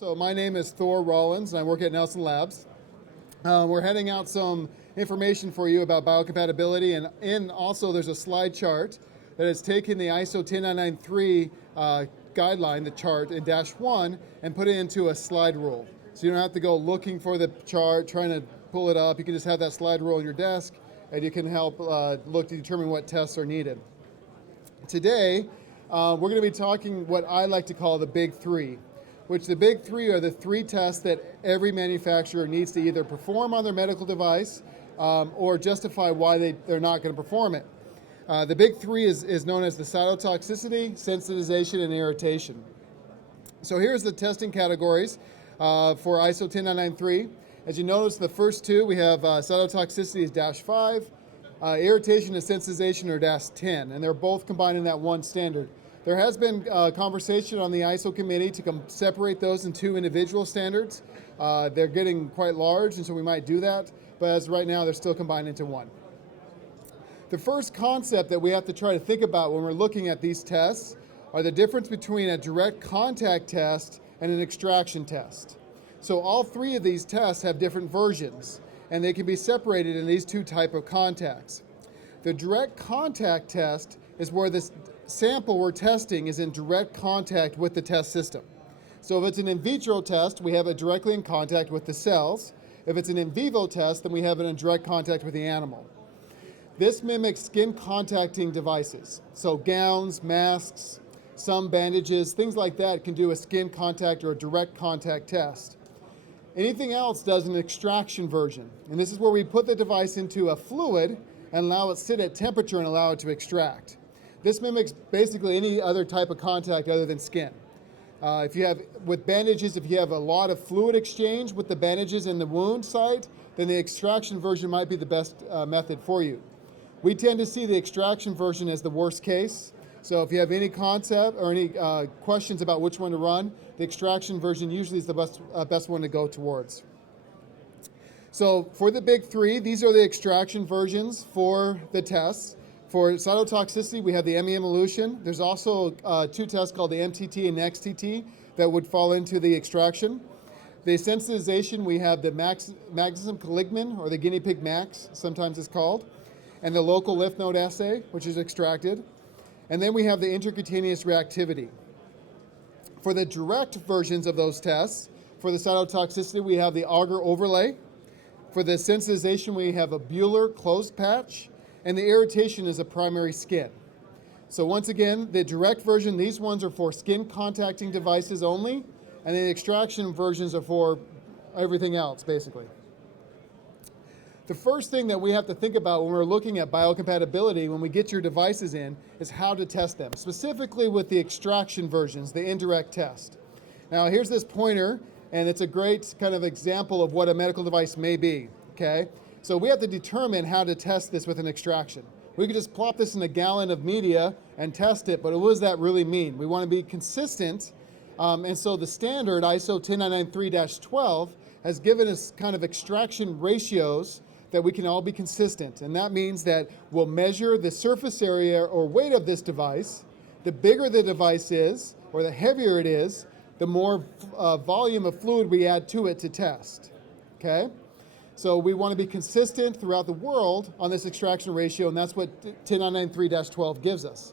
So my name is Thor Rollins, and I work at Nelson Labs. We're handing out some information for you about biocompatibility, and also there's a slide chart that has taken the ISO 10993 guideline, the chart in -1, and put it into a slide rule. So you don't have to go looking for the chart, trying to pull it up. You can just have that slide rule on your desk, and you can help look to determine what tests are needed. Today, we're going to be talking what I like to call the big three, which the big three are the three tests that every manufacturer needs to either perform on their medical device or justify why they're not going to perform it. The big three is known as the cytotoxicity, sensitization, and irritation. So here's the testing categories for ISO 10993. As you notice, the first two, we have cytotoxicity is -5, irritation and sensitization are -10, and they're both combined in that one standard. There has been conversation on the ISO committee to separate those in two individual standards. They're getting quite large, and so we might do that, but as right now, they're still combined into one. The first concept that we have to try to think about when we're looking at these tests are the difference between a direct contact test and an extraction test. So all three of these tests have different versions, and they can be separated in these two types of contacts. The direct contact test is where this sample we're testing is in direct contact with the test system. So if it's an in vitro test, we have it directly in contact with the cells. If it's an in vivo test, then we have it in direct contact with the animal. This mimics skin contacting devices. So gowns, masks, some bandages, things like that can do a skin contact or a direct contact test. Anything else does an extraction version. And this is where we put the device into a fluid and allow it to sit at temperature and allow it to extract. This mimics basically any other type of contact other than skin. With bandages, if you have a lot of fluid exchange with the bandages in the wound site, then the extraction version might be the best method for you. We tend to see the extraction version as the worst case. So if you have any concept or any questions about which one to run, the extraction version usually is the best one to go towards. So for the big three, these are the extraction versions for the tests. For cytotoxicity, we have the MEM elution. There's also two tests called the MTT and XTT that would fall into the extraction. The sensitization, we have the magnesium caligmin, or the guinea pig max, sometimes it's called, and the local lymph node assay, which is extracted. And then we have the intercutaneous reactivity. For the direct versions of those tests, for the cytotoxicity, we have the auger overlay. For the sensitization, we have a Buehler closed patch, and the irritation is a primary skin. So once again, the direct version, these ones are for skin contacting devices only, and the extraction versions are for everything else, basically. The first thing that we have to think about when we're looking at biocompatibility, when we get your devices in, is how to test them, specifically with the extraction versions, the indirect test. Now here's this pointer, and it's a great kind of example of what a medical device may be, okay? So we have to determine how to test this with an extraction. We could just plop this in a gallon of media and test it, but what does that really mean? We want to be consistent, and so the standard ISO 10993-12 has given us kind of extraction ratios that we can all be consistent, and that means that we'll measure the surface area or weight of this device. The bigger the device is, or the heavier it is, the more volume of fluid we add to it to test, okay? So we want to be consistent throughout the world on this extraction ratio, and that's what 10993-12 gives us.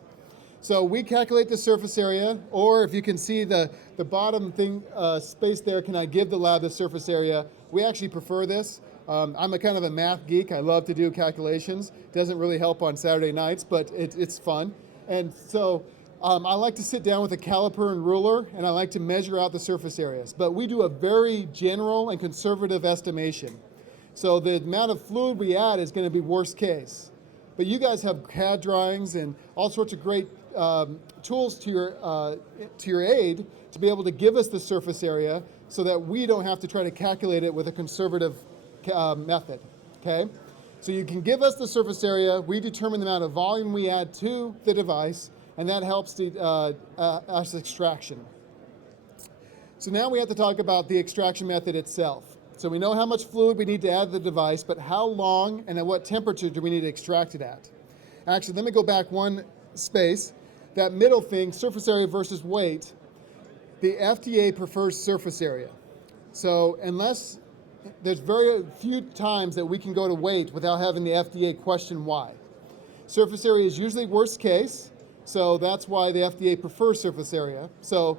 So we calculate the surface area, or if you can see the bottom thing, space there, can I give the lab the surface area? We actually prefer this. I'm a kind of a math geek. I love to do calculations. Doesn't really help on Saturday nights, but it's fun. And so I like to sit down with a caliper and ruler, and I like to measure out the surface areas. But we do a very general and conservative estimation. So the amount of fluid we add is going to be worst case. But you guys have CAD drawings and all sorts of great tools to your aid to be able to give us the surface area so that we don't have to try to calculate it with a conservative method, okay? So you can give us the surface area, we determine the amount of volume we add to the device, and that helps us extraction. So now we have to talk about the extraction method itself. So we know how much fluid we need to add to the device, but how long and at what temperature do we need to extract it at? Actually, let me go back one space. That middle thing, surface area versus weight, The FDA prefers surface area. So unless there's very few times that we can go to weight without having the FDA question why. Surface area is usually worst case, so that's why the FDA prefers surface area. So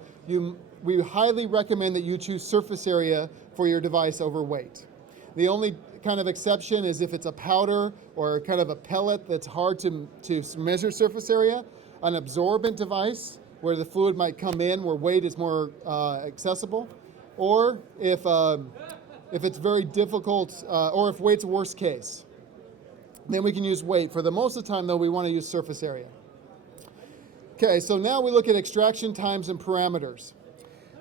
we highly recommend that you choose surface area for your device over weight. The only kind of exception is if it's a powder or kind of a pellet that's hard to measure surface area, an absorbent device where the fluid might come in where weight is more accessible, or if it's very difficult, or if weight's worst case, then we can use weight. For the most of the time though, we want to use surface area. Okay, so now we look at extraction times and parameters.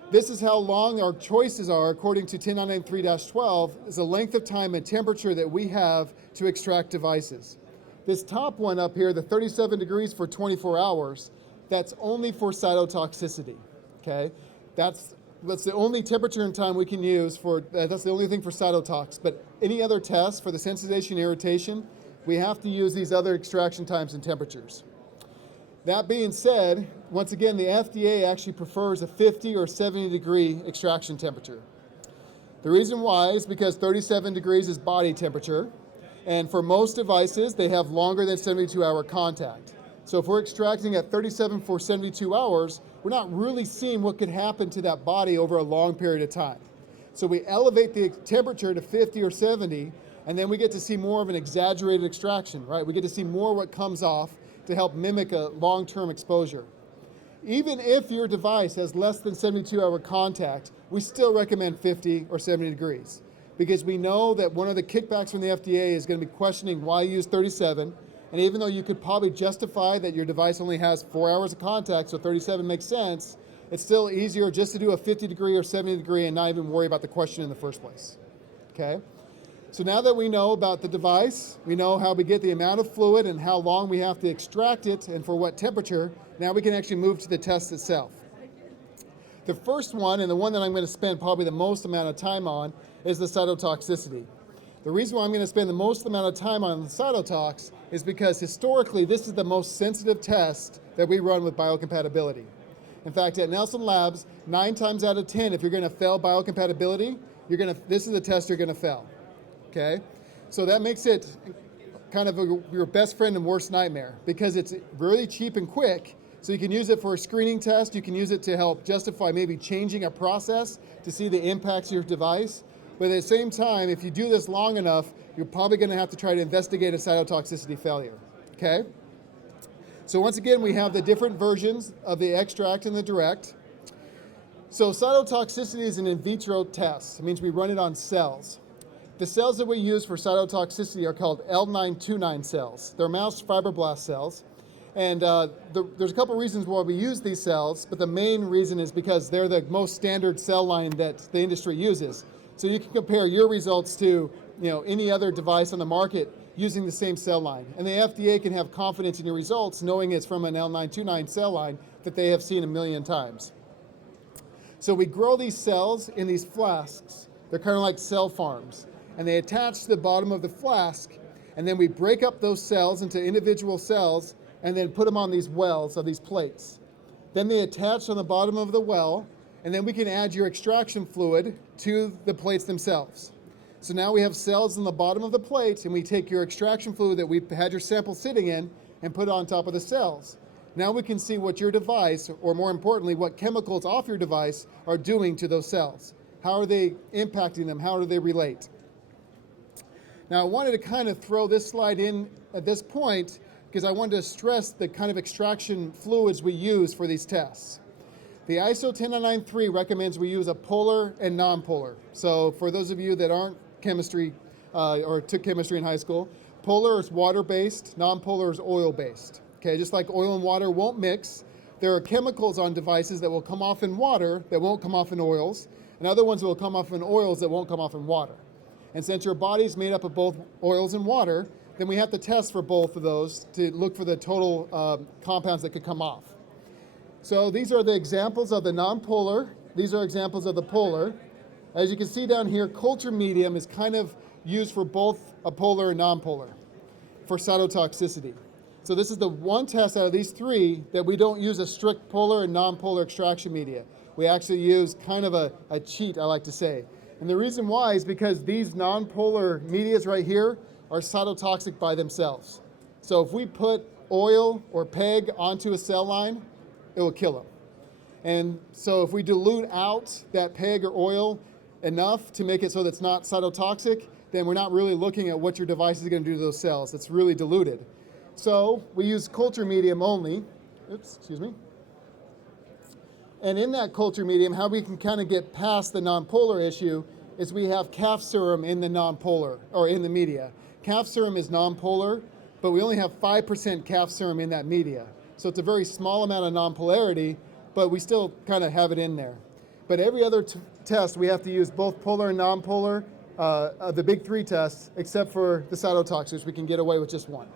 This is how long our choices are according to 10993-12 is the length of time and temperature that we have to extract devices. This top one up here, the 37 degrees for 24 hours, that's only for cytotoxicity, okay? That's the only temperature and time we can use for, that's the only thing for cytotox, but any other tests for the sensitization and irritation, we have to use these other extraction times and temperatures. That being said, once again, the FDA actually prefers a 50 or 70 degree extraction temperature. The reason why is because 37 degrees is body temperature, and for most devices, they have longer than 72-hour contact. So if we're extracting at 37 for 72 hours, we're not really seeing what could happen to that body over a long period of time. So we elevate the temperature to 50 or 70, and then we get to see more of an exaggerated extraction, right? We get to see more what comes off to help mimic a long-term exposure. Even if your device has less than 72-hour contact, we still recommend 50 or 70 degrees because we know that one of the kickbacks from the FDA is going to be questioning why you use 37, and even though you could probably justify that your device only has 4 hours of contact, so 37 makes sense, it's still easier just to do a 50 degree or 70 degree and not even worry about the question in the first place, okay? So now that we know about the device, we know how we get the amount of fluid and how long we have to extract it and for what temperature, now we can actually move to the test itself. The first one, and the one that I'm going to spend probably the most amount of time on, is the cytotoxicity. The reason why I'm going to spend the most amount of time on the cytotox is because historically this is the most sensitive test that we run with biocompatibility. In fact, at Nelson Labs, 9 times out of 10, if you're going to fail biocompatibility, this is the test you're going to fail. Okay, so that makes it kind of your best friend and worst nightmare because it's really cheap and quick. So you can use it for a screening test. You can use it to help justify maybe changing a process to see the impacts of your device. But at the same time, if you do this long enough, you're probably going to have to try to investigate a cytotoxicity failure. Okay. So once again, we have the different versions of the extract and the direct. So cytotoxicity is an in vitro test. It means we run it on cells. The cells that we use for cytotoxicity are called L929 cells. They're mouse fibroblast cells. And there's a couple reasons why we use these cells, but the main reason is because they're the most standard cell line that the industry uses. So you can compare your results to any other device on the market using the same cell line. And the FDA can have confidence in your results knowing it's from an L929 cell line that they have seen 1 million times. So we grow these cells in these flasks. They're kind of like cell farms. And they attach to the bottom of the flask, and then we break up those cells into individual cells and then put them on these wells of these plates. Then they attach on the bottom of the well, and then we can add your extraction fluid to the plates themselves. So now we have cells on the bottom of the plates, and we take your extraction fluid that we had your sample sitting in and put it on top of the cells. Now we can see what your device, or more importantly, what chemicals off your device are doing to those cells. How are they impacting them? How do they relate? Now I wanted to kind of throw this slide in at this point because I wanted to stress the kind of extraction fluids we use for these tests. The ISO 10993 recommends we use a polar and non-polar. So for those of you that aren't chemistry or took chemistry in high school, polar is water-based, non-polar is oil-based. Okay, just like oil and water won't mix, there are chemicals on devices that will come off in water that won't come off in oils, and other ones that will come off in oils that won't come off in water. And since your body's made up of both oils and water, then we have to test for both of those to look for the total compounds that could come off. So these are the examples of the non-polar. These are examples of the polar. As you can see down here, culture medium is kind of used for both a polar and non-polar for cytotoxicity. So this is the one test out of these 3 that we don't use a strict polar and non-polar extraction media. we actually use kind of a cheat, I like to say. And the reason why is because these nonpolar medias right here are cytotoxic by themselves. So if we put oil or PEG onto a cell line, it will kill them. And so if we dilute out that PEG or oil enough to make it so that it's not cytotoxic, then we're not really looking at what your device is going to do to those cells. It's really diluted. So we use culture medium only. Oops, excuse me. And in that culture medium, how we can kind of get past the nonpolar issue is we have calf serum in the nonpolar, or in the media. Calf serum is nonpolar, but we only have 5% calf serum in that media. So it's a very small amount of nonpolarity, but we still kind of have it in there. But every other test, we have to use both polar and nonpolar, the big three tests, except for the cytotox, which we can get away with just one.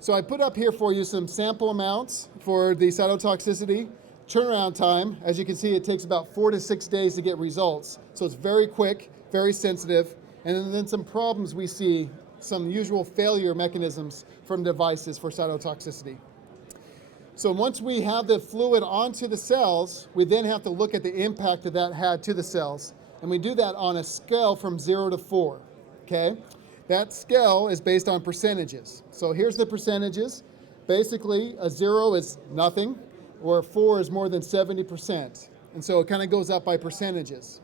So I put up here for you some sample amounts for the cytotoxicity. Turnaround time, as you can see, it takes about 4 to 6 days to get results. So it's very quick, very sensitive. And then some problems we see, some usual failure mechanisms from devices for cytotoxicity. So once we have the fluid onto the cells, we then have to look at the impact that that had to the cells. And we do that on a scale from 0 to 4, okay? That scale is based on percentages. So here's the percentages. Basically, a 0 is nothing, or a 4 is more than 70%. And so it kind of goes up by percentages.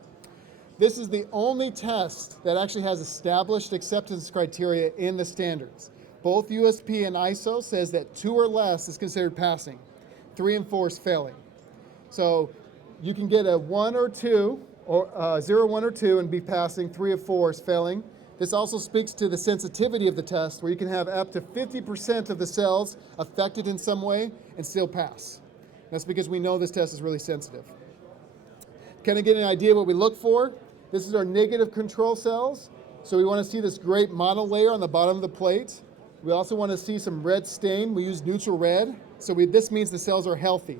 This is the only test that actually has established acceptance criteria in the standards. Both USP and ISO says that 2 or less is considered passing. 3 and 4 is failing. So you can get a 1 or 2, or 0, 1 or 2 and be passing. 3 or 4 is failing. This also speaks to the sensitivity of the test, where you can have up to 50% of the cells affected in some way and still pass. That's because we know this test is really sensitive. Kind of get an idea what we look for. This is our negative control cells. So we want to see this great monolayer on the bottom of the plate. We also want to see some red stain. We use neutral red. So this means the cells are healthy.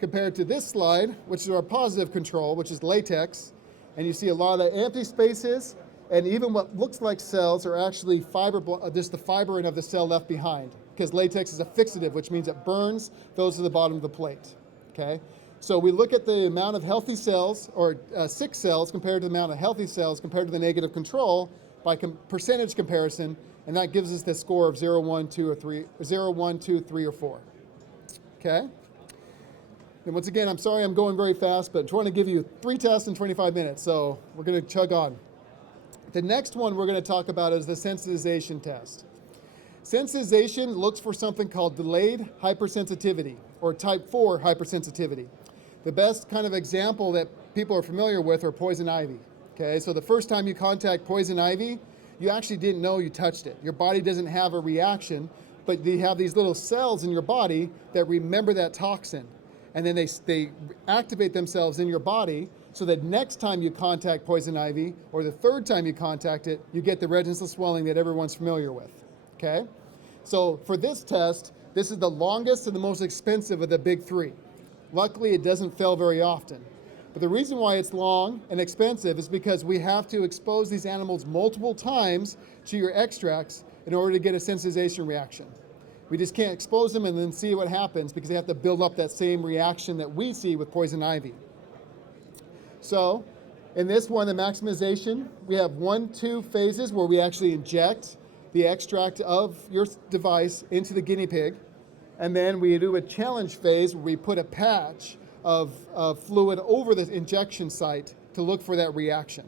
Compared to this slide, which is our positive control, which is latex. And you see a lot of empty spaces. And even what looks like cells are actually just the fibrin of the cell left behind, because latex is a fixative, which means it burns those at the bottom of the plate, okay? So we look at the amount of healthy cells, or sick cells, compared to the amount of healthy cells compared to the negative control by percentage comparison, and that gives us the score of 0, 1, 2, or 3, 0, 1, 2, 3, or 4, okay? And once again, I'm sorry I'm going very fast, but I'm trying to give you 3 tests in 25 minutes, so we're gonna chug on. The next one we're going to talk about is the sensitization test. Sensitization looks for something called delayed hypersensitivity, or type 4 hypersensitivity. The best kind of example that people are familiar with are poison ivy. Okay, so the first time you contact poison ivy, you actually didn't know you touched it. Your body doesn't have a reaction, but you have these little cells in your body that remember that toxin. And then they activate themselves in your body, so that next time you contact poison ivy, or the third time you contact it, you get the redness and swelling that everyone's familiar with, okay? So for this test, this is the longest and the most expensive of the big 3. Luckily, it doesn't fail very often. But the reason why it's long and expensive is because we have to expose these animals multiple times to your extracts in order to get a sensitization reaction. We just can't expose them and then see what happens, because they have to build up that same reaction that we see with poison ivy. So in this one, the maximization, we have 1-2 phases where we actually inject the extract of your device into the guinea pig. And then we do a challenge phase where we put a patch of fluid over the injection site to look for that reaction,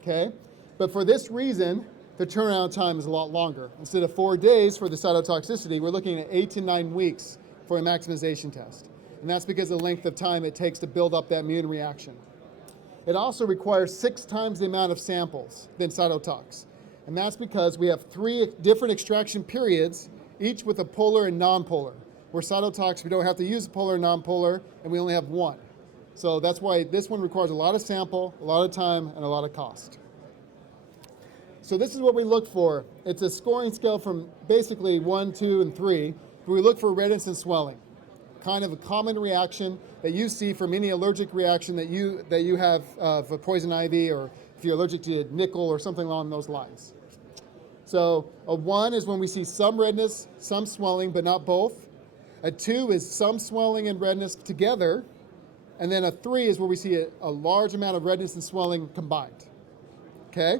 okay? But for this reason, the turnaround time is a lot longer. Instead of 4 days for the cytotoxicity, we're looking at 8 to 9 weeks for a maximization test. And that's because of the length of time it takes to build up that immune reaction. It also requires 6 times the amount of samples than cytotox. And that's because we have 3 different extraction periods, each with a polar and nonpolar. Where cytotox, we don't have to use polar and nonpolar, and we only have 1. So that's why this one requires a lot of sample, a lot of time, and a lot of cost. So this is what we look for. It's a scoring scale from basically 1, 2, and 3, where we look for redness and swelling. Kind of a common reaction that you see from any allergic reaction that you have for poison ivy, or if you're allergic to nickel or something along those lines. So a 1 is when we see some redness, some swelling, but not both. A 2 is some swelling and redness together. And then a 3 is where we see a large amount of redness and swelling combined. Okay?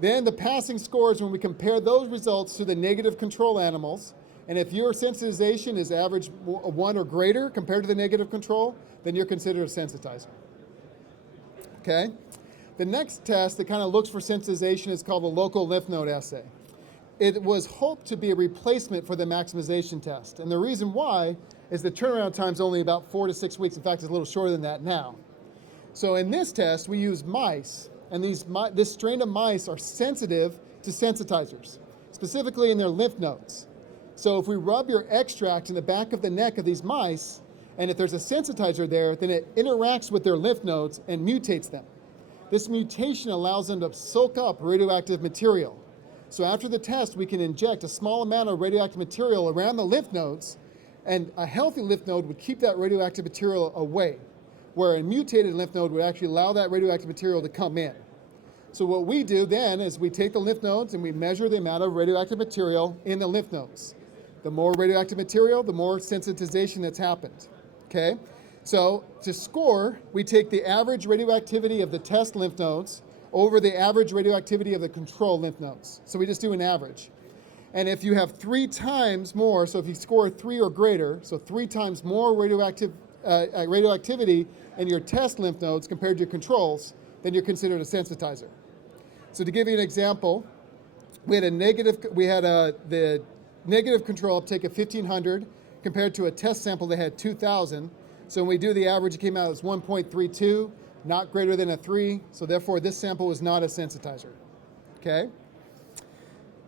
Then the passing score is when we compare those results to the negative control animals. And if your sensitization is average 1 or greater compared to the negative control, then you're considered a sensitizer. Okay? The next test that kind of looks for sensitization is called the local lymph node assay. It was hoped to be a replacement for the maximization test. And the reason why is the turnaround time is only about 4 to 6 weeks. In fact, it's a little shorter than that now. So in this test, we use mice, and this strain of mice are sensitive to sensitizers, specifically in their lymph nodes. So if we rub your extract in the back of the neck of these mice, and if there's a sensitizer there, then it interacts with their lymph nodes and mutates them. This mutation allows them to soak up radioactive material. So after the test, we can inject a small amount of radioactive material around the lymph nodes, and a healthy lymph node would keep that radioactive material away, where a mutated lymph node would actually allow that radioactive material to come in. So what we do then is we take the lymph nodes and we measure the amount of radioactive material in the lymph nodes. The more radioactive material, the more sensitization that's happened. Okay? So to score, we take the average radioactivity of the test lymph nodes over the average radioactivity of the control lymph nodes. So we just do an average. And if you have 3 times more, so if you score 3 or greater, so 3 times more radioactivity in your test lymph nodes compared to your controls, then you're considered a sensitizer. So to give you an example, the negative control uptake of 1,500 compared to a test sample that had 2,000. So when we do the average, it came out as 1.32, not greater than a 3. So therefore, this sample was not a sensitizer. Okay?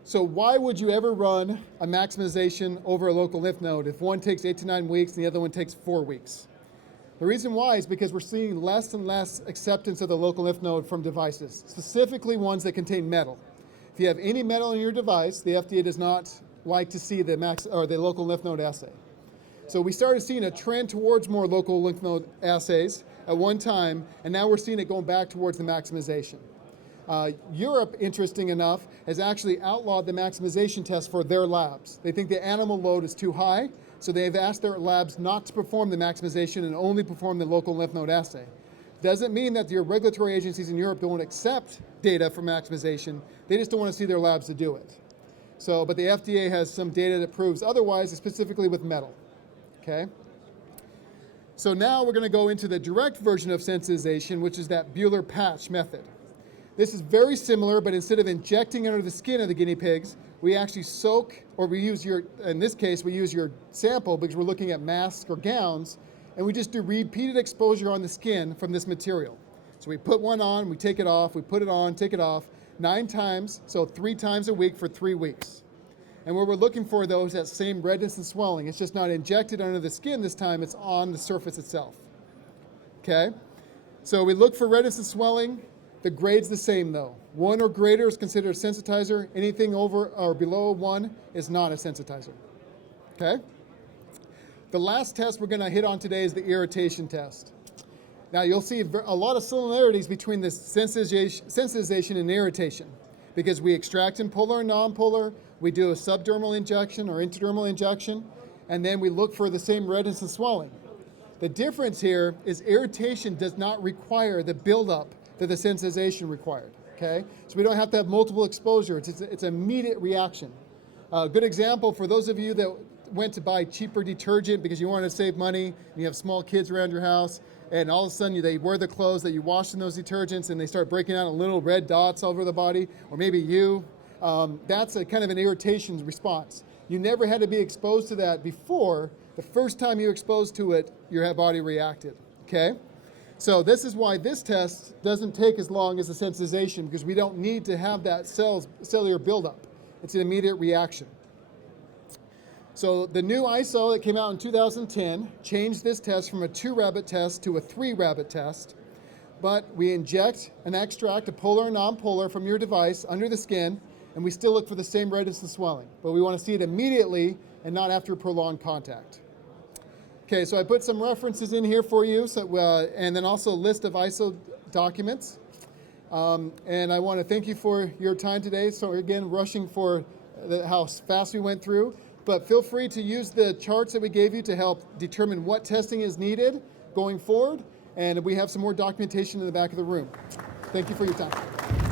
So why would you ever run a maximization over a local lymph node if one takes 8 to 9 weeks and the other one takes 4 weeks? The reason why is because we're seeing less and less acceptance of the local lymph node from devices, specifically ones that contain metal. If you have any metal in your device, the FDA does not like to see the local lymph node assay. So we started seeing a trend towards more local lymph node assays at one time, and now we're seeing it going back towards the maximization. Europe, interesting enough, has actually outlawed the maximization test for their labs. They think the animal load is too high, so they've asked their labs not to perform the maximization and only perform the local lymph node assay. Doesn't mean that your regulatory agencies in Europe don't accept data for maximization, they just don't want to see their labs to do it. So, but the FDA has some data that proves otherwise, specifically with metal. Okay? So now we're going to go into the direct version of sensitization, which is that Buehler patch method. This is very similar, but instead of injecting under the skin of the guinea pigs, we actually soak, or in this case, we use your sample because we're looking at masks or gowns, and we just do repeated exposure on the skin from this material. So we put one on, we take it off, we put it on, take it off, 9 times, so 3 times a week for 3 weeks. And what we're looking for, though, is that same redness and swelling. It's just not injected under the skin this time, it's on the surface itself. Okay? So we look for redness and swelling. The grade's the same, though. 1 or greater is considered a sensitizer. Anything over or below 1 is not a sensitizer. Okay? The last test we're going to hit on today is the irritation test. Now, you'll see a lot of similarities between this sensitization and irritation because we extract in polar and non-polar, we do a subdermal injection or intradermal injection, and then we look for the same redness and swelling. The difference here is irritation does not require the buildup that the sensitization required, okay? So we don't have to have multiple exposure. It's an immediate reaction. A good example for those of you that went to buy cheaper detergent because you want to save money and you have small kids around your house, and all of a sudden they wear the clothes that you washed in those detergents and they start breaking out little red dots all over the body, or maybe you. That's a kind of an irritation response. You never had to be exposed to that before. The first time you were exposed to it, your body reacted, okay? So this is why this test doesn't take as long as the sensitization, because we don't need to have that cellular buildup. It's an immediate reaction. So the new ISO that came out in 2010 changed this test from a 2-rabbit test to a 3-rabbit test, but we inject an extract, a polar and non-polar, from your device under the skin, and we still look for the same redness and swelling, but we want to see it immediately and not after prolonged contact. Okay, so I put some references in here for you, and then also a list of ISO documents. And I want to thank you for your time today. So again, rushing for how fast we went through, but feel free to use the charts that we gave you to help determine what testing is needed, going forward, and we have some more documentation in the back of the room. Thank you for your time.